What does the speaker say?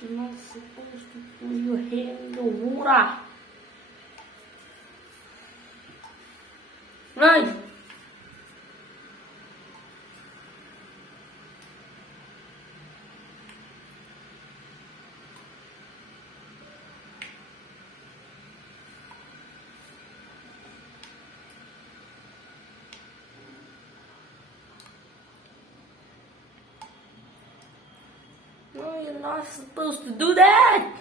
You're not supposed to put your hand in the water. Right. No, you're not supposed to do that.